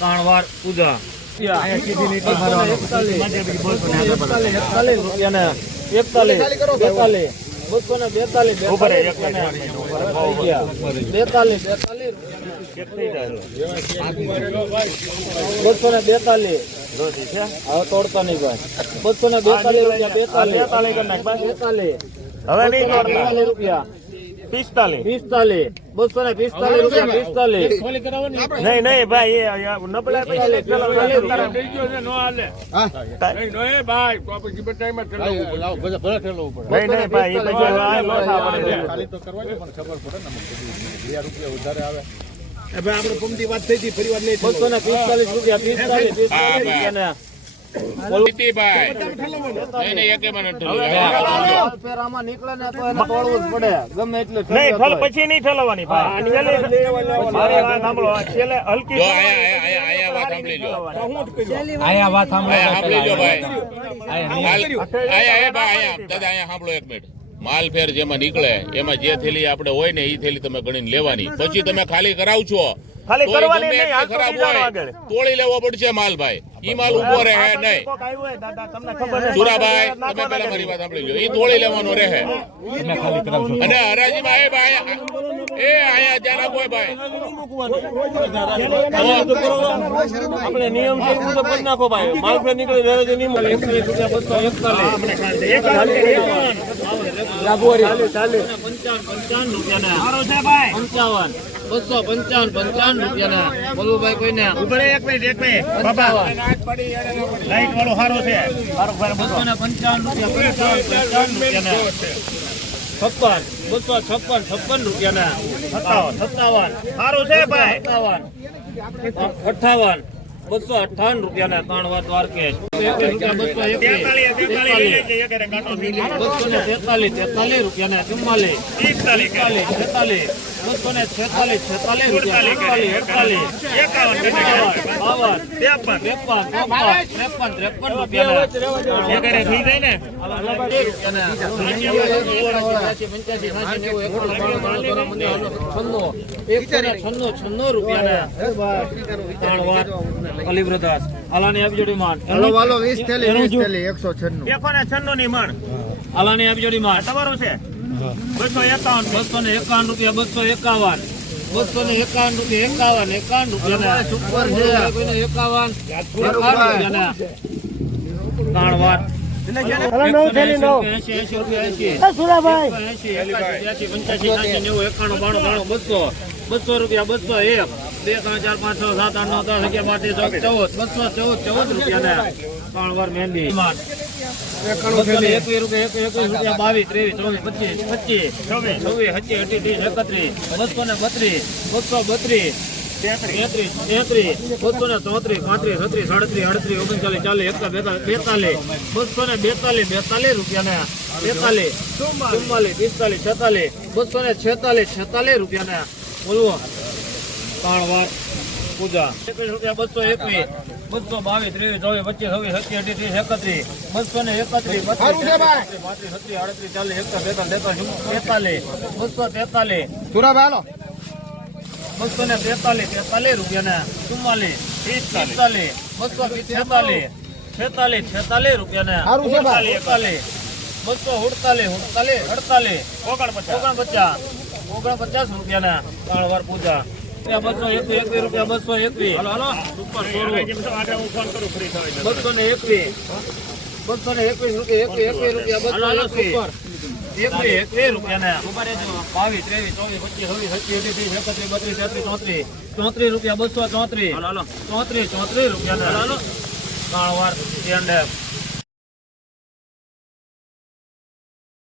કાણવાર પૂજા તોડતા નહીં ભાઈ 242 રૂપિયા 45 રૂપિયા નહીં ભાઈ આપડે પંક્તિ વાત થઈ હતી ફરી વાર 245 રૂપિયા પછી નહીં ઠલવાની માલ ફેર જેમાં નીકળે એમાં જે થેલી આપણે હોય ને એ થેલી તમે ગણીને લેવાની, પછી તમે ખાલી કરાવશો તોડી લેવો પડશે માલ ભાઈ. ઈ માલ ઉભો રહે નહીં. સુરાભાઈ તમે પેલા મારી વાત સાંભળી લો, ઈ તોડી લેવાનો રહે અને હરાજીમાં એ ભાઈ અહીંયા જ્યાં કોઈ ભાઈ આપણે નિયમ છે મુજબ કરી નાખો ભાઈ. માલ ફેર નીકળે વેરાજી નહીં મળે. 255 રૂપિયા બોલું ભાઈ કોઈને એક મિનિટ બાબા લાઈટ વાળો સારો છે. 256 રૂપિયા 57 સારું છે ભાઈ. 58 258 રૂપિયા કાણવા દ્વારકેશ 243 રૂપિયા 44 અલીબ્રદાસ આલાની આપજોડી માન 20 થેલી 196 ની માન આલાની આપજોડી માન તમારો છે 251 રૂપિયા 251 રૂપિયા સુપર છે 51 કાણવાર 200 રૂપિયા 201 2 3 4 5 6 7 8 9 10 11 12 13 14 રૂપિયા કાણવાર મહેંદી 21 રૂપિયા 22 23 24 25 26 27 28 29 30 31 232 33 34 35 36 37 38 39 રૂપિયા 42 46 રૂપિયા બોલવો કાણવાર પૂજા 21 રૂપિયા 221 222 23 24 25 26 243 રૂપિયા 46 રૂપિયા 49 રૂપિયા કાણવાર પૂજા 221 રૂપિયા 234 રૂપિયા કાણવાર